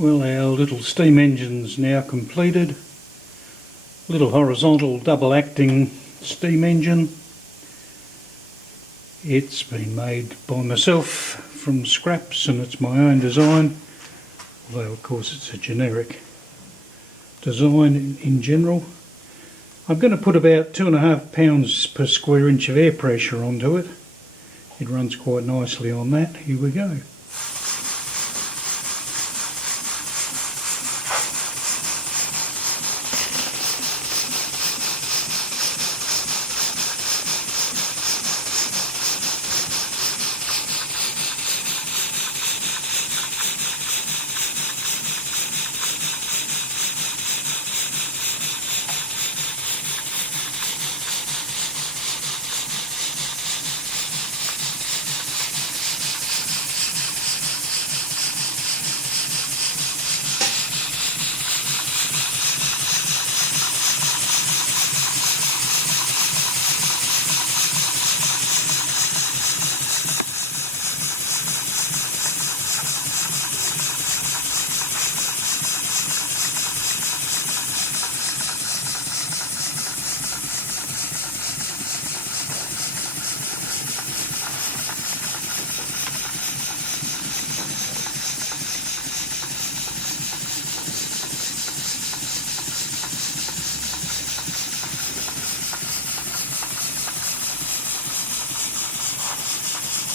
Well, our little steam engine's now completed. Little horizontal double acting steam engine. It's been made by myself from scraps and it's my own design, although of course it's a generic design in general. I'm going to put about 2.5 pounds per square inch of air pressure onto it. It runs quite nicely on that. Here we go.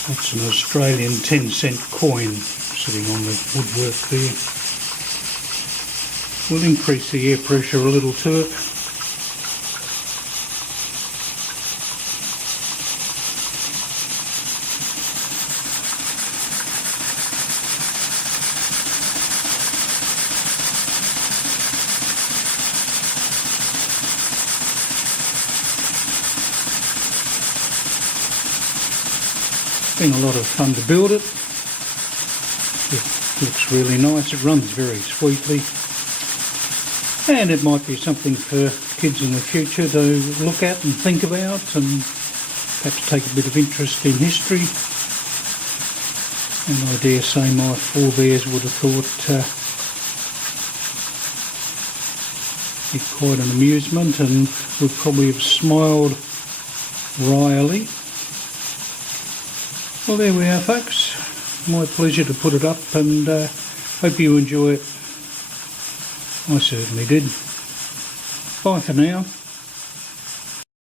That's an Australian 10-cent coin sitting on the woodwork there. We'll increase the air pressure a little to it. Been a lot of fun to build it. It looks really nice. It runs very sweetly, and it might be something for kids in the future to look at and think about, and perhaps take a bit of interest in history. And I dare say my forebears would have thought it quite an amusement, and would probably have smiled wryly. Well, there we are, folks. My pleasure to put it up, and hope you enjoy it. I certainly did. Bye for now.